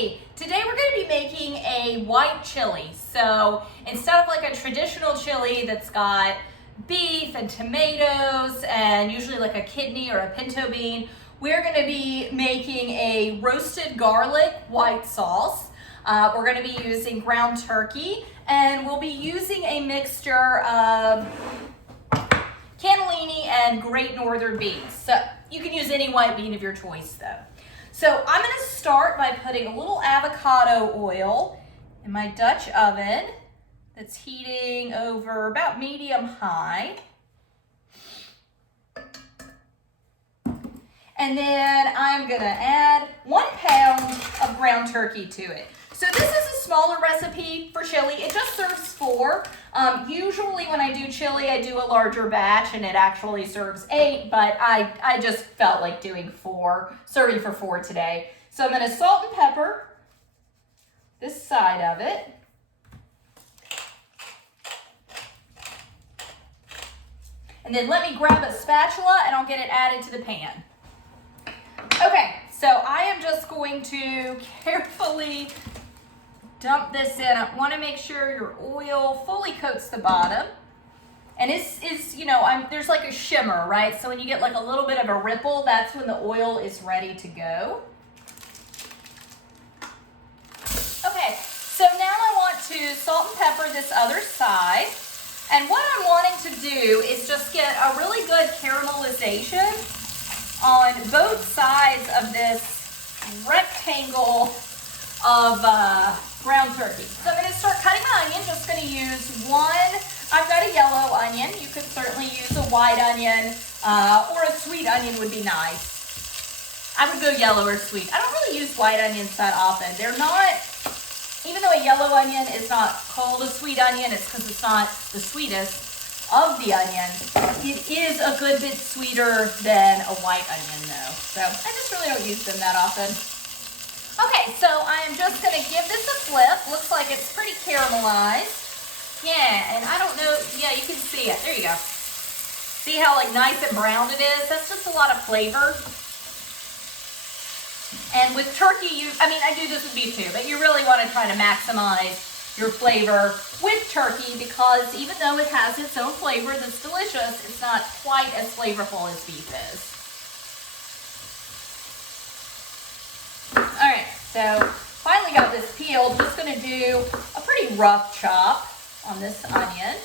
Hey, today we're going to be making a white chili. So instead of like a traditional chili that's got beef and tomatoes and usually like a kidney or a pinto bean, we're going to be making a roasted garlic white sauce. We're going to be using ground turkey, and we'll be using a mixture of cannellini and Great Northern beans. So you can use any white bean of your choice though. So I'm going to start by putting a little avocado oil in my Dutch oven that's heating over about medium high. And then I'm going to add 1 pound of ground turkey to it. So this is a smaller recipe for chili. It just serves 4. Usually when I do chili, I do a larger batch and it actually serves 8, but I just felt like doing 4, serving for 4 today. So I'm going to salt and pepper this side of it. And then let me grab a spatula and I'll get it added to the pan. Okay, so I am just going to carefully dump this in. I want to make sure your oil fully coats the bottom. And there's like a shimmer, right? So when you get like a little bit of a ripple, that's when the oil is ready to go. Okay, so now I want to salt and pepper this other side. And what I'm wanting to do is just get a really good caramelization on both sides of this rectangle of ground turkey. So I'm going to start cutting my onion. Just going to use 1. I've got a yellow onion. You could certainly use a white onion or a sweet onion would be nice. I would go yellow or sweet. I don't really use white onions that often. They're not, even though a yellow onion is not called a sweet onion, it's because it's not the sweetest of the onion. It is a good bit sweeter than a white onion though. So I just really don't use them that often. Okay, so I am just going to give this a flip. Looks like it's pretty caramelized. Yeah, and I don't know. Yeah, you can see it. There you go. See how like nice and brown it is? That's just a lot of flavor. And with turkey, I do this with beef too, but you really want to try to maximize your flavor with turkey because even though it has its own flavor that's delicious, it's not quite as flavorful as beef is. All right, so finally got this peeled. Just going to do a pretty rough chop on this onion.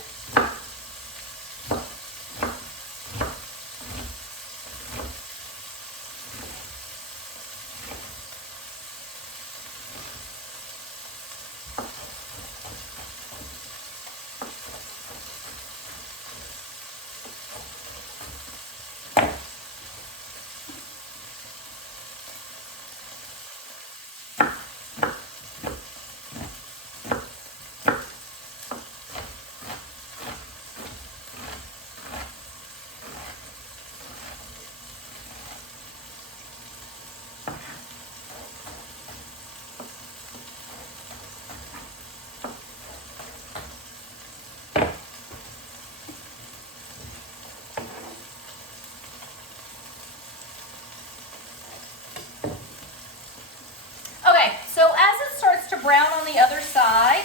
Brown on the other side,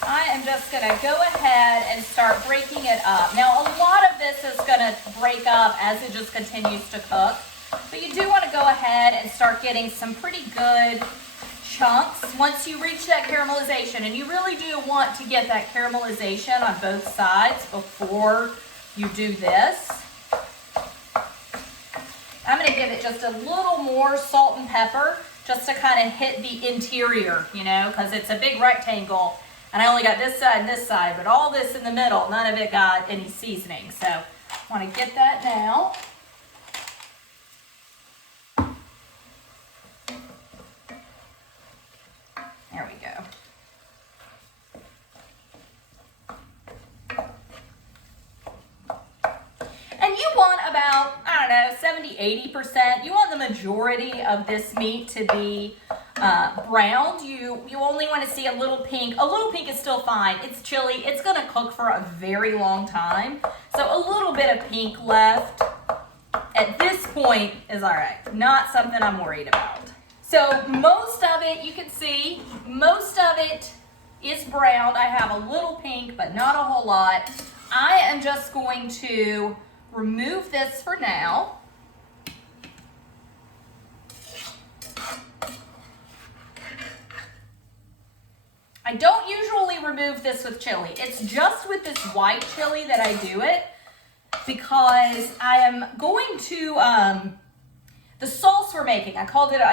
I am just going to go ahead and start breaking it up. Now, a lot of this is going to break up as it just continues to cook, but you do want to go ahead and start getting some pretty good chunks once you reach that caramelization. And you really do want to get that caramelization on both sides before you do this. I'm going to give it just a little more salt and pepper just to kind of hit the interior, because it's a big rectangle and I only got this side and this side, but all this in the middle, none of it got any seasoning. So I want to get that now. There we go. And you want about, 70-80%. You want the majority of this meat to be browned. You only want to see a little pink. A little pink is still fine. It's chili. It's going to cook for a very long time. So a little bit of pink left at this point is all right. Not something I'm worried about. So most of it, you can see, most of it is brown. I have a little pink, but not a whole lot. I am just going to remove this for now. I don't usually remove this with chili. It's just with this white chili that I do it because I am going to, the sauce we're making, I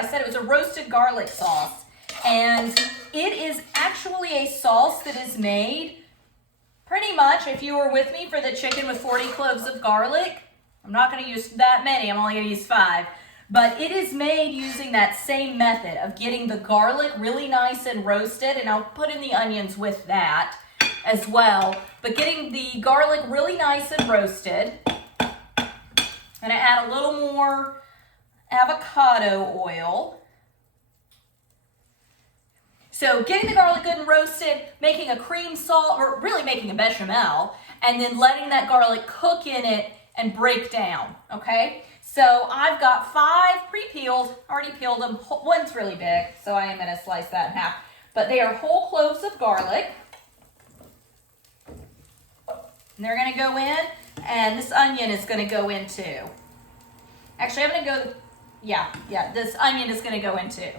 said it was a roasted garlic sauce. And it is actually a sauce that is made pretty much, if you were with me for the chicken with 40 cloves of garlic, I'm not going to use that many, I'm only going to use 5. But it is made using that same method of getting the garlic really nice and roasted, and I'll put in the onions with that as well. But getting the garlic really nice and roasted, and I add a little more avocado oil. So getting the garlic good and roasted, making a cream sauce, or really making a bechamel, and then letting that garlic cook in it and break down, okay? So I've got 5 pre-peeled, already peeled them. One's really big, so I am gonna slice that in half. But they are whole cloves of garlic. And they're gonna go in, and this onion is gonna go in too. Actually, I'm gonna go, yeah, this onion is gonna go in too.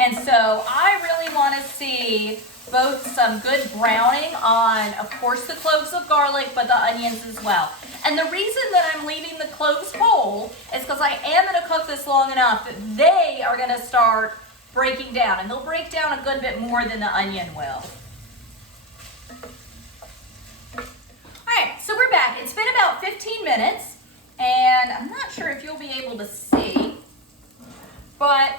And so I really want to see both some good browning on, of course, the cloves of garlic, but the onions as well. And the reason that I'm leaving the cloves whole is because I am going to cook this long enough that they are going to start breaking down. And they'll break down a good bit more than the onion will. All right, so we're back. It's been about 15 minutes, and I'm not sure if you'll be able to see, but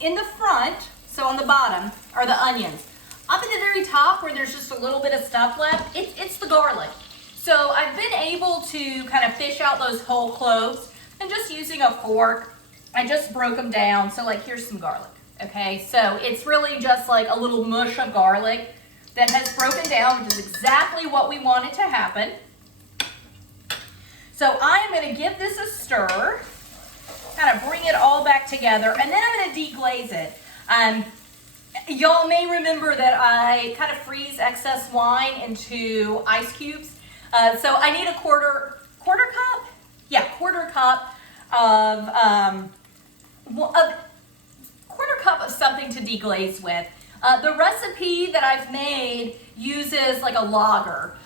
in the front, so on the bottom, are the onions. Up at the very top where there's just a little bit of stuff left, it's the garlic. So I've been able to kind of fish out those whole cloves, and just using a fork, I just broke them down. So like, here's some garlic, okay? So it's really just like a little mush of garlic that has broken down, which is exactly what we wanted to happen. So I'm gonna give this a stir, kind of bring it all back together, and then I'm going to deglaze it. Y'all may remember that I kind of freeze excess wine into ice cubes. So I need a quarter cup? Yeah, quarter cup of something to deglaze with. The recipe that I've made uses like a lager.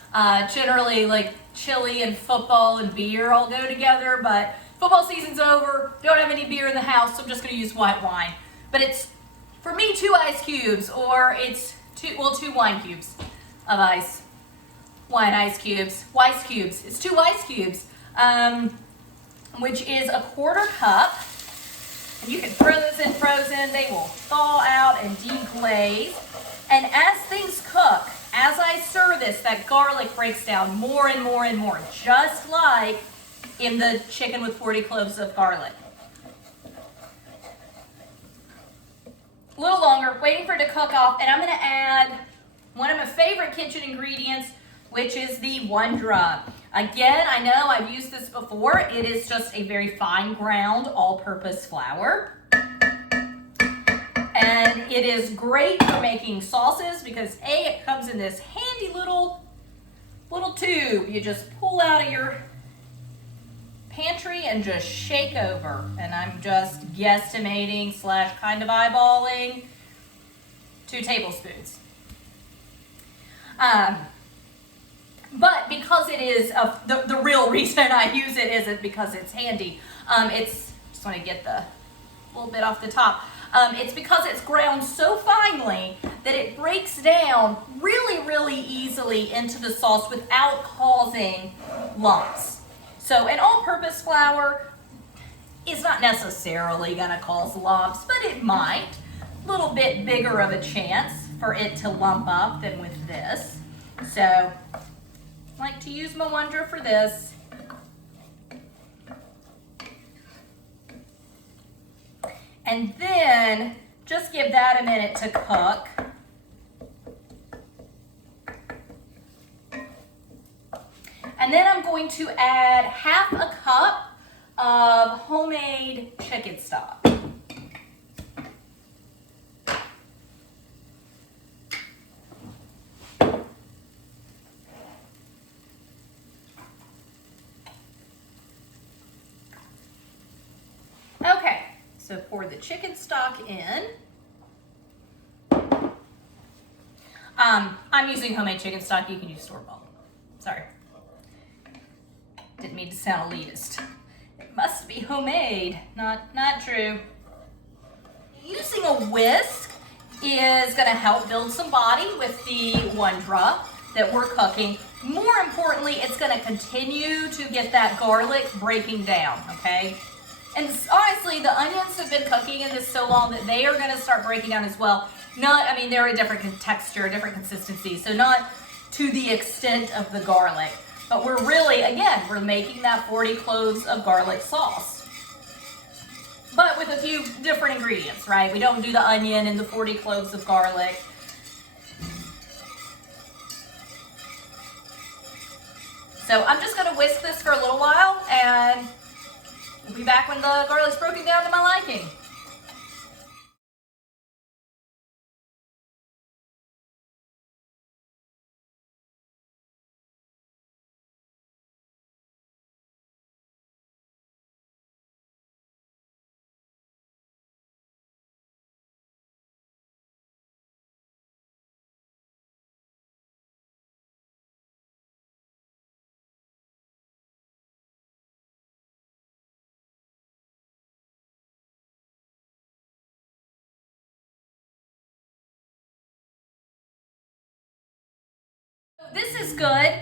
Generally, like chili and football and beer all go together, but football season's over, don't have any beer in the house, so I'm just going to use white wine. But it's, for me, 2 ice cubes, or it's 2 wine cubes of ice. Wine ice cubes. Ice cubes. It's 2 ice cubes, which is a quarter cup. And you can throw those in frozen. They will thaw out and deglaze. And as things cook, as I stir this, that garlic breaks down more and more and more, just like in the chicken with 40 cloves of garlic. A little longer, waiting for it to cook off, and I'm going to add one of my favorite kitchen ingredients, which is the Wondra. Again, I know I've used this before. It is just a very fine ground all-purpose flour. And it is great for making sauces because A, it comes in this handy little tube. You just pull out of your pantry and just shake over. And I'm just guesstimating / kind of eyeballing 2 tablespoons. But because it is, the real reason I use it isn't because it's handy. Just want to get the little bit off the top. It's because it's ground so finely that it breaks down really, really easily into the sauce without causing lumps. So an all-purpose flour is not necessarily going to cause lumps, but it might. A little bit bigger of a chance for it to lump up than with this. So I like to use my Wondra for this. And then just give that a minute to cook. And then I'm going to add half a cup of homemade chicken stock. Okay, so pour the chicken stock in. I'm using homemade chicken stock. You can use store-bought. Sorry. Didn't mean to sound elitist. It must be homemade. Not true. Using a whisk is going to help build some body with the wondra that we're cooking. More importantly, it's going to continue to get that garlic breaking down, okay? And honestly, the onions have been cooking in this so long that they are going to start breaking down as well. They're a different texture, a different consistency, so not to the extent of the garlic. But we're really, again, we're making that 40 cloves of garlic sauce. But with a few different ingredients, right? We don't do the onion and the 40 cloves of garlic. So I'm just going to whisk this for a little while, and we'll be back when the garlic's broken down to my liking. This is good.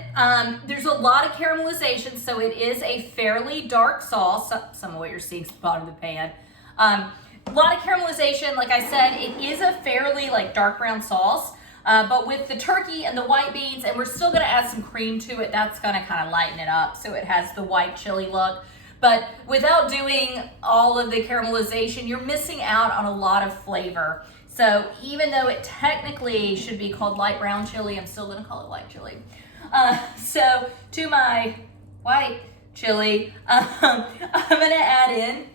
There's a lot of caramelization, so it is a fairly dark sauce. Some of what you're seeing is the bottom of the pan. A lot of caramelization. Like I said, it is a fairly dark brown sauce. But with the turkey and the white beans, and we're still going to add some cream to it, that's going to kind of lighten it up so it has the white chili look. But without doing all of the caramelization, you're missing out on a lot of flavor. So even though it technically should be called light brown chili, I'm still going to call it white chili. So to my white chili, I'm going to add in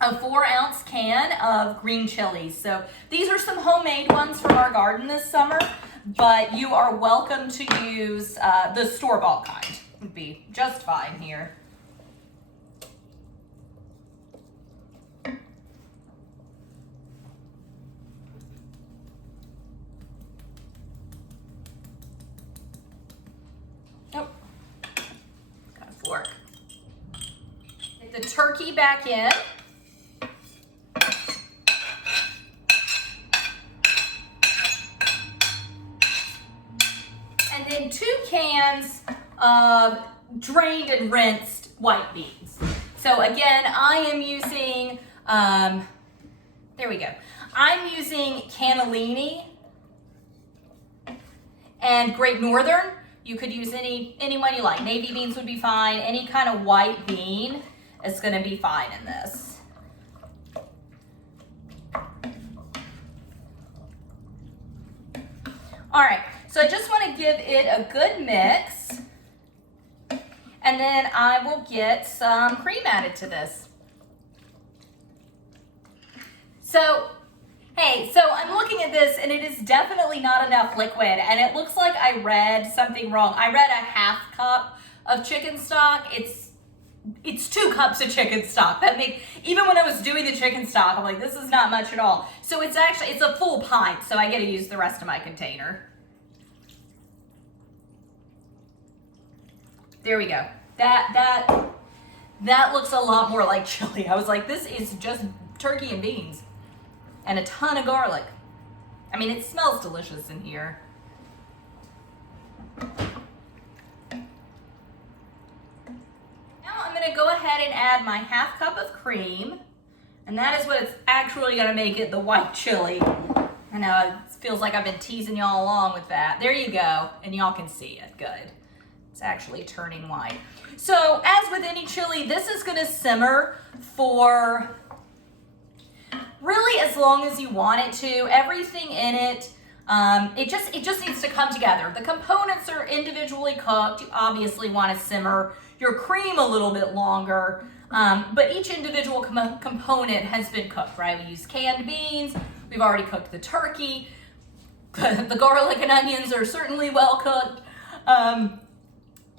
a 4-ounce can of green chilies. So these are some homemade ones from our garden this summer, but you are welcome to use the store-bought kind. Would be just fine here. Fork. Get the turkey back in. And then 2 cans of drained and rinsed white beans. So again, I am using, there we go. I'm using cannellini and Great Northern. You could use any one you like. Navy beans would be fine. Any kind of white bean is going to be fine in this. All right, so I just want to give it a good mix, and then I will get some cream added to this. So so I'm looking at this, and it is definitely not enough liquid, and it looks like I read something wrong. I read a half cup of chicken stock. It's 2 cups of chicken stock. Even when I was doing the chicken stock, I'm like, this is not much at all. So it's a full pint, so I get to use the rest of my container. There we go. That looks a lot more like chili. I was like, this is just turkey and beans. And a ton of garlic. I mean, it smells delicious in here. Now I'm going to go ahead and add my half cup of cream. And that is what it's actually going to make it the white chili. I know, it feels like I've been teasing y'all along with that. There you go. And y'all can see it. Good. It's actually turning white. So, as with any chili, this is going to simmer for really as long as you want it to. Everything in it, it just needs to come together. The components are individually cooked. You obviously want to simmer your cream a little bit longer, but each individual component has been cooked, right? We use canned beans. We've already cooked the turkey. The garlic and onions are certainly well cooked.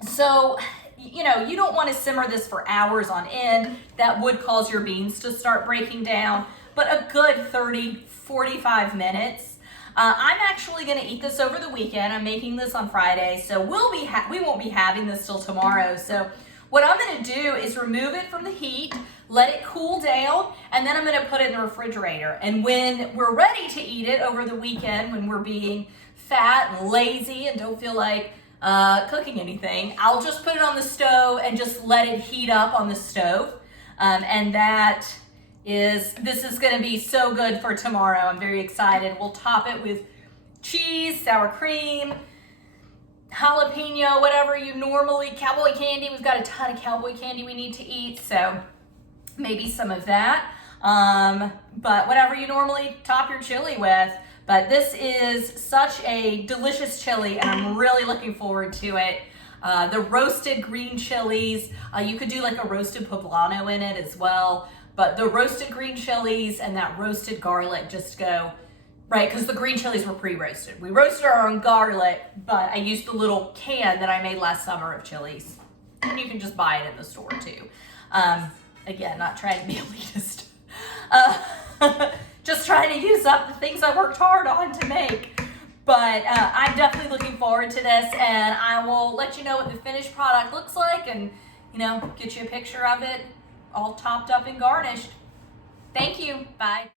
So, you know, you don't want to simmer this for hours on end. That would cause your beans to start breaking down, but a good 30-45 minutes. I'm actually going to eat this over the weekend. I'm making this on Friday, so we won't be having this till tomorrow. So what I'm going to do is remove it from the heat, let it cool down, and then I'm going to put it in the refrigerator. And when we're ready to eat it over the weekend, when we're being fat and lazy and don't feel like cooking anything, I'll just put it on the stove and just let it heat up on the stove. And this is going to be so good for tomorrow. I'm very excited. We'll top it with cheese, sour cream, jalapeno, whatever you normally, cowboy candy. We've got a ton of cowboy candy we need to eat, so maybe some of that. But whatever you normally top your chili with. But this is such a delicious chili, and I'm really looking forward to it. The roasted green chilies, you could do like a roasted poblano in it as well. But the roasted green chilies and that roasted garlic just go, right? Because the green chilies were pre-roasted. We roasted our own garlic, but I used the little can that I made last summer of chilies. And you can just buy it in the store too. Again, not trying to be elitist. Just trying to use up the things I worked hard on to make. But I'm definitely looking forward to this, and I will let you know what the finished product looks like and, you know, get you a picture of it all topped up and garnished. Thank you. Bye.